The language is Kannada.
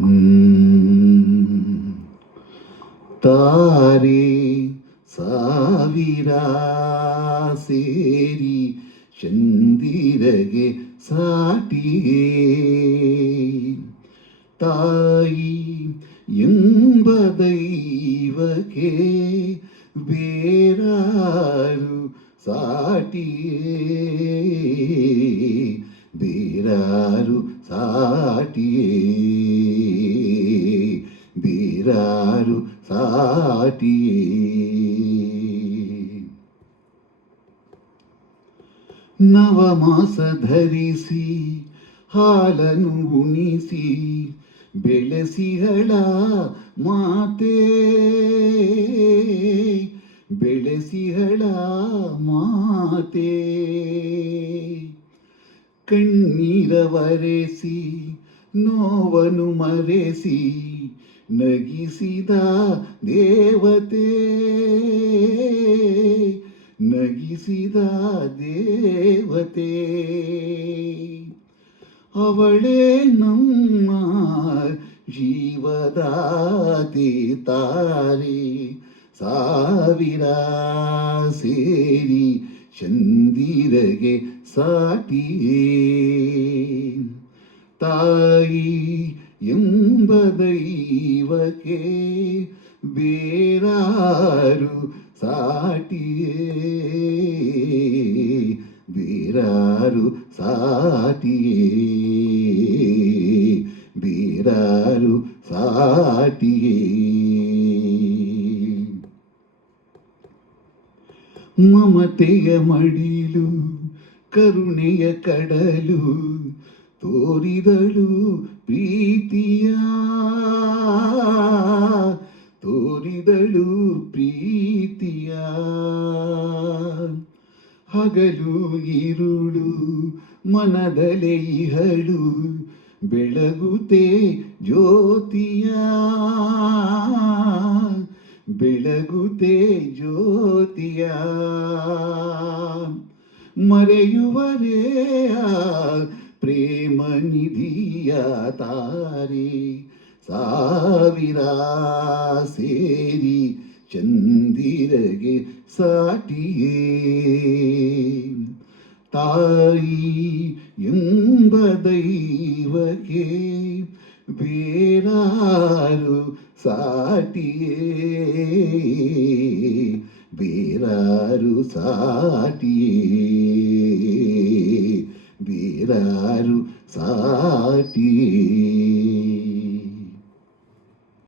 ಹ್ಮ್. ತಾರೆ ಸಾವಿರ ಸೇರಿ ಚಂದಿರಗೆ ಸಾಟಿಯೇ ತಾಯಿ ಎಂಬ ದೈವಕ್ಕೆ ಬೇರಾರು ಸಾಟಿಯೇ ಬೇರಾರು ಸಾಟಿಯೇ ಬೇರಾರು ಸಾಟಿಯೇ. ನವಮಾಸ ಧರಿಸಿ ಹಾಲನು ಉಣಿಸಿ ಬೆಳೆಸಿಹಳ ಮಾತೆ ಬೆಳೆಸಿಹಳ ಮಾತೆ ಕಣ್ಣೀರ ಒರೆಸಿ ನೋವನು ಮರೆಸಿ ನಗಿಸಿದ ದೇವತೆ ನಗಿಸಿದ ದೇವತೆ ಅವಳೇ ನಮ್ಮ ಜೀವದಾತಿ ತಾರೆ ಸಾವಿರ ಸೇರಿ ಚಂದಿರಗೆ ಸಾಟಿಯೇ ತಾಯಿ ಎಂಬ ದೈವಕ್ಕೆ ಬೇರಾರು ಸಾಟಿಯೇ ಬೇರಾರು ಸಾಟಿಯೇ ಬೇರಾರು ಸಾಟಿಯೇ. ಮಮತೆಯ ಮಡಿಲು ಕರುಣೆಯ ಕಡಲು ತೋರಿದಳು ಪ್ರೀತಿಯ ತೋರಿದಳು ಪ್ರೀತಿಯ ಹಗಲು ಇರುಳು ಮನದಲೆ ಇಹಳು ಬೆಳಗುತ್ತೆ ಜ್ಯೋತಿಯ ಬೆಳಗುತ್ತೆ ಜ್ಯೋತಿಯ ಮರೆಯುವರೆಯ ಪ್ರೇಮ ನಿಧಿಯ ತಾರೆ ಸಾವಿರ ಸೇರಿ ಚಂದಿರಗೆ ಸಾಟಿಯೇ ತಾಯಿ ಎಂಬ ದೈವಕ್ಕೆ ಬೇರಾರು ಸಾಟಿಯೇ ಬೇರಾರು ಸಾಟಿಯೇ ಬೇರಾರು ಸಾಟಿಯೇ.